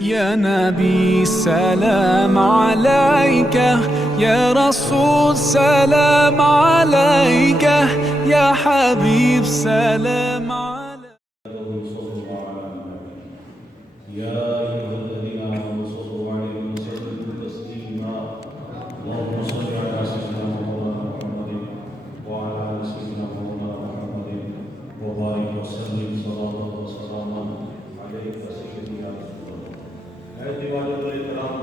يا نبي سلام عليك، يا رسول سلام عليك، يا حبيب سلام عليك. يا أيها الذين آمنوا صلوا عليه وسلموا تسليما. اللهم صل على سيدنا مولانا محمد وعلى آل سيدنا مولانا محمد وبارك وسلم صلاة وسلاما عليك سيدي يا رسول الله. اے دیوانوں کے احترام،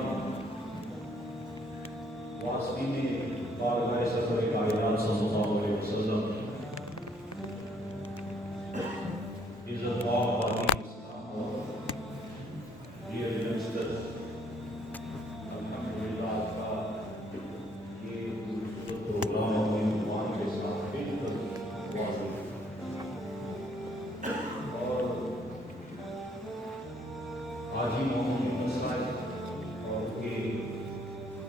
واسطی میں بارگاہ سرور کائنات صلی اللہ علیہ وسلم عزت و آبادی Dear youngsters, الحمدللہ آپ کا یہ خوبصورت پروگرام اپنی عنوان کے ساتھ بالکل واضح اور آج ہی محمد مسائل اور کے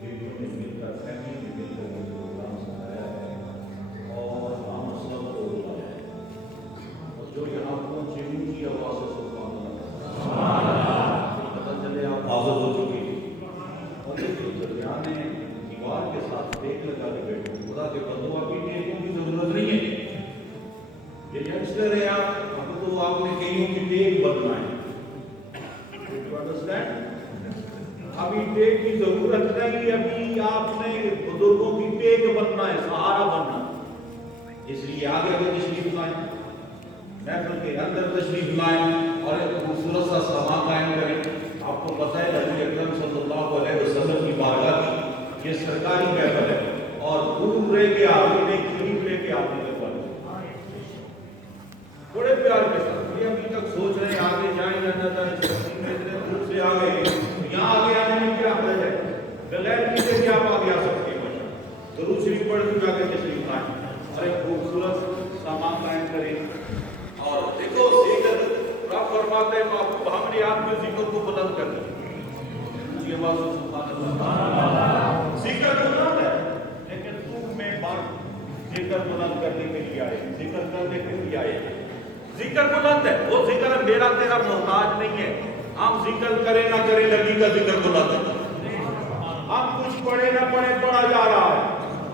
بیٹیوں نے مل کر فیملی میں مل کر یہ پروگرام سنایا ہے اور ہم مسلم پروگرام ہے اور جو یہاں پہنچے ان کی آواز سے سبحان اللہ حاضر ہو چکی اور دیکھو درمیان میں دیوار کے ساتھ ٹیک لگا کے بیٹھے خدا کے بندوں ابھی ٹیکوں کی ضرورت نہیں ہے. یہ ینگسٹر ہے آپ اب تو آپ نے کئیوں کی ٹیک بننا ہے. ابھی ٹیک کی ضرورت نہیں، ابھی آپ نے بزرگوں کی ٹیک بننا ہے، سہارا بننا. اس لیے آگے آگے تشریف لائیں، محفل کے اندر تشریف لائیں اور ایک خوبصورت سا سما قائم کریں. آپ کو پتہ ہے نبی اکرم صلی اللہ علیہ وسلم کی بارگاہ کی یہ سرکاری محفل ہے اور دور رہ کے آپ نے قریب لے کے آپ نے بڑے پیار کے ساتھ یہ ابھی تک سوچ رہے ہیں آگے جائیں یا نہ جائیں، دور سے آ گئے یہاں آگے آنے میں کیا حرج ہے؟ بغیر کسی کے آپ آگے آ سکتے ہیں. درود شریف پڑھ کے جا کے تشریف لائیں اور ایک خوبصورت سامان قائم کریں. اور دیکھو ذکر رب فرماتے ہیں محبوب ہم نے آپ کے ذکر کو بلند کر دیا. یہ بات سبحان اللہ، ذکر بلند ہے لیکن تم میں بات ذکر بلند کرنے کے لیے آئے، ذکر کرنے کے لیے آئے. ذکر بلند ہے، وہ ذکر میرا تیرا محتاج نہیں ہے. ہم ذکر کریں نہ کریں نبی کا ذکر بلند ہے. ہم کچھ پڑھے نہ پڑھے پڑھا جا رہا ہے.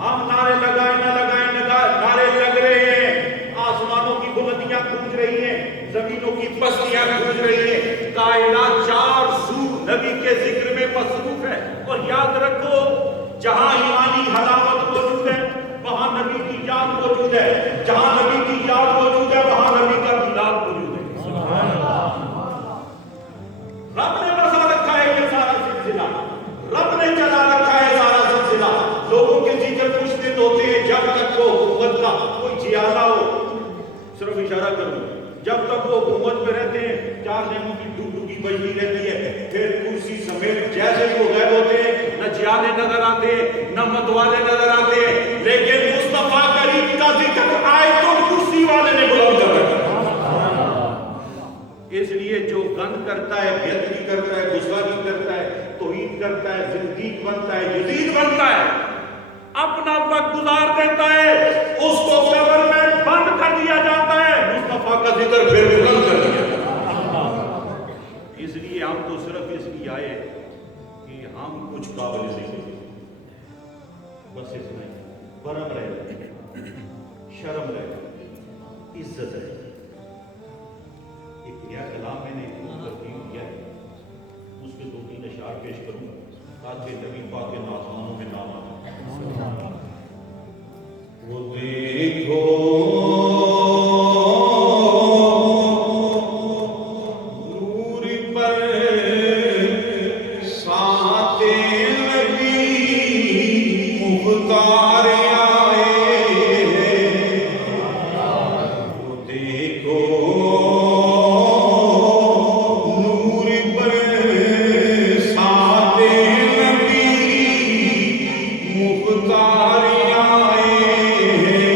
ہم نعرے لگائیں نہ لگائیں نعرے لگ رہے ہیں. آسمانوں کی بلندیاں گونج رہی ہیں، زمینوں کی پستیاں گونج رہی ہیں. کائنات چار سو نبی کے ذکر میں مصروف ہے. اور یاد رکھو جہاں ایمانی حلاوت موجود ہے وہاں نبی کی یاد موجود ہے، جہاں نبی کی یاد موجود ہے وہاں نبی کا میلاد موجود ہے. سبحان اللہ. رب نے بسا رکھا ہے یہ سارا سلسلہ، رب نے چلا رکھا ہے سارا سلسلہ. لوگوں کے ذکر کچھ دن ہوتے ہیں جب تک وہ حکومت کا کوئی جیالہ ہو. صرف اشارہ کروں جب تک وہ حکومت پہ رہتے ہیں چار دنوں کی ڈوبڈوبی بجتی رہتی ہے، پھر کرسی سمیت جیسے وہ غائب ہوتے ہیں نہ جیالے نظر آتے نہ متوالے نظر آتے. لیکن مصطفیٰ کریم کا ذکر آئے تو کرسی والے نے بلند کر رکھا. اس لیے جو گند کرتا ہے، بےادبی کرتا ہے، گستاخی کرتا ہے، توہین کرتا ہے، زندیق بنتا ہے، یزید بنتا ہے، اپنا وقت گزار دیتا ہے، اس کو قبر میں بند کر دیا جاتا ہے، مصطفیٰ کا ذکر پھر بلند کر دیا جاتا ہے. اس لیے ہم تو صرف اس لیے آئے کہ ہم کچھ قابل ذکر بس اس میں برم رہے، شرم رہے، عزت رہے. ایک نیا کلام میں نے ترتیب کیا ہے، اس کے دو تین اشعار پیش کروں گا تاکہ نبی پاک کے آسمانوں میں نام آتا. وہ دیکھو نور پر ساتھ نبی مختار آئے. وہ دیکھو نور پر ساتھ نبی مختار آئے.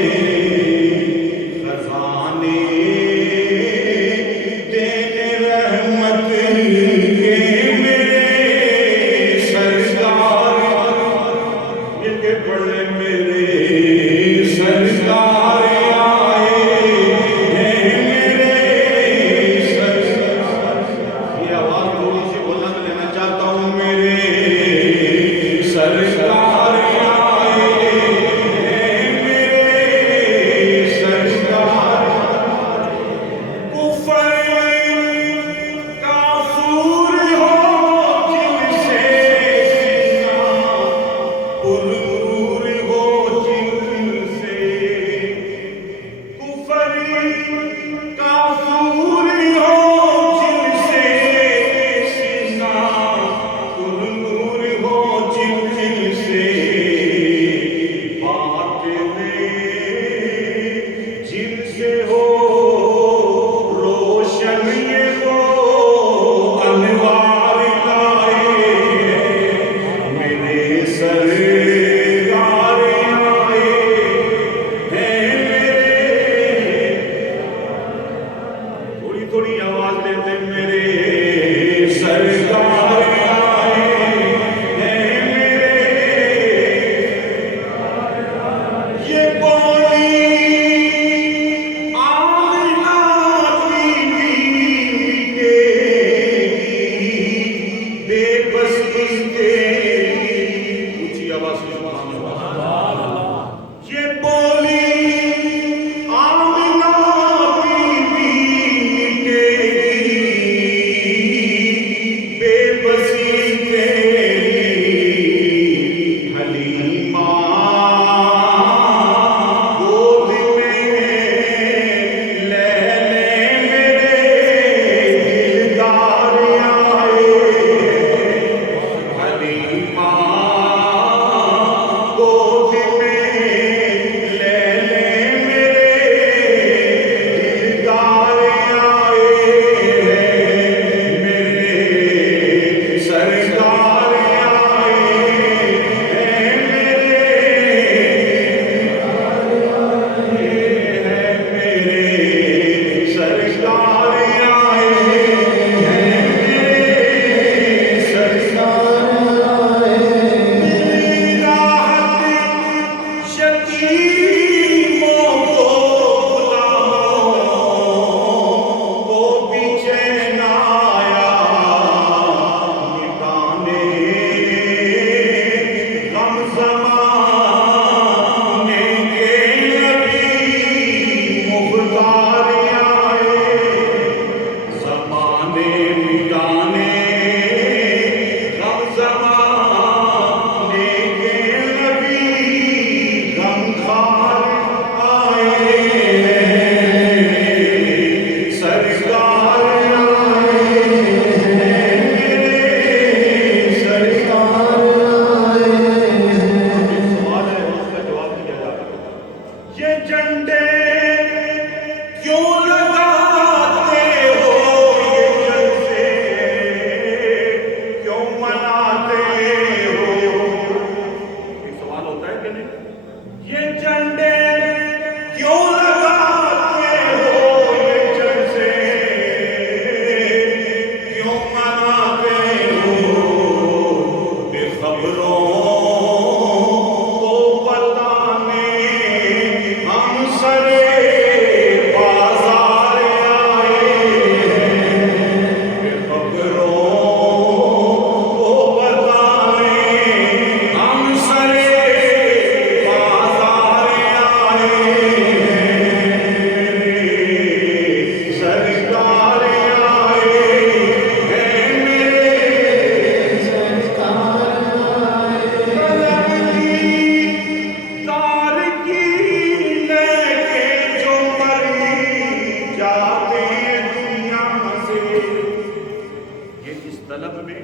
طلب میں،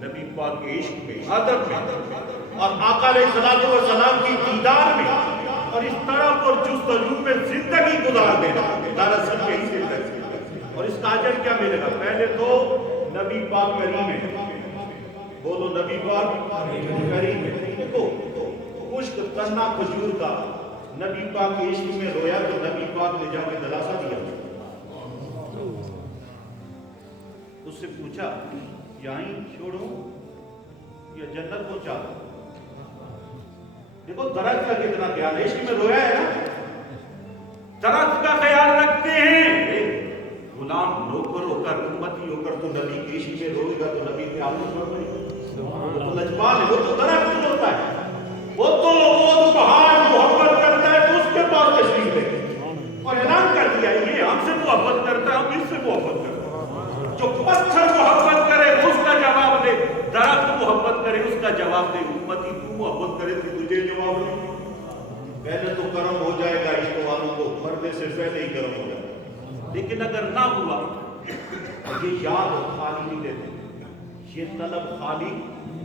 نبی پاک کے عشق میں، ادب میں، اور آقا علیہ السلام کی دیدار میں، اور اس طرف اور جستجو میں زندگی گزار دینا، دراصل یہی زندگی۔ اور اس کا اجر کیا ملے گا؟ پہلے تو نبی پاک کریم ہے، بولو نبی پاک کریم ہے۔ دیکھو خشک تنا کھجور کا نبی پاک کے عشق میں رویا تو نبی پاک نے جا کے دلاسا دیا، اس سے پوچھا یہیں چھوڑو یا جنت پہنچا دو؟ دیکھو درخت کا کتنا خیال ہے، عشق میں رویا ہے نا، درخت کا خیال رکھتے ہیں۔ غلام نوکر ہو کر، امتی ہو کر تو نبی کے عشق میں روئے گا تو نبی کے آنکھوں پر روئے گا؟ وہ تو لجپال ہے، وہ تو درخت ہوتا ہے، وہ تو پہاڑ محبت کرتا ہے تو اس کے پاس تشریف ہے، اور اعلان کر دیا یہ ہم سے محبت کرتا ہے، ہم اس سے محبت کرتے ہیں۔ جو پتھر محبت کرے اس کا جواب دے، درخت محبت کرے اس کا جواب دے، امتی تو محبت کرے تو تجھے جواب دے۔ پہلے تو کرم ہو جائے گا عشق والوں کو، مرنے سے پہلے ہی کرم ہو جائے گا، لیکن اگر نہ ہوا یہ یاد خالی نہیں دیتے، یہ طلب خالی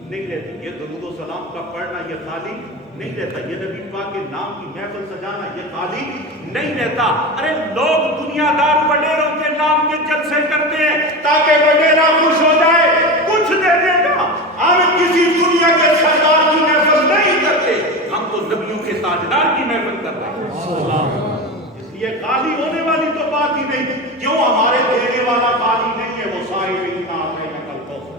نہیں رہتی، یہ درود و سلام کا پڑھنا یہ خالی نہیں رہتا، یہ نبی پاک کے نام کی محفل سجانا یہ خالی نہیں رہتا۔ ارے لوگ دنیا دار وڈیروں کے نام کے جلسے کرتے ہیں تاکہ وڈیرا خوش ہو جائے، کچھ دے دے گا، ہم کسی دنیا کے سردار کی محفل نہیں کرتے، ہم تو نبیوں کے تاجدار کی محفل کر رہے ہیں۔ اس لیے خالی ہونے والی تو بات ہی نہیں، کیوں ہمارے دینے والا خالی نہیں ہے، وہ صاحب انعام ہے نقل کوثر۔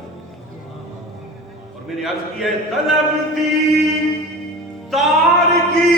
اور میں نے عرض کیا ہے طلب دی تار کی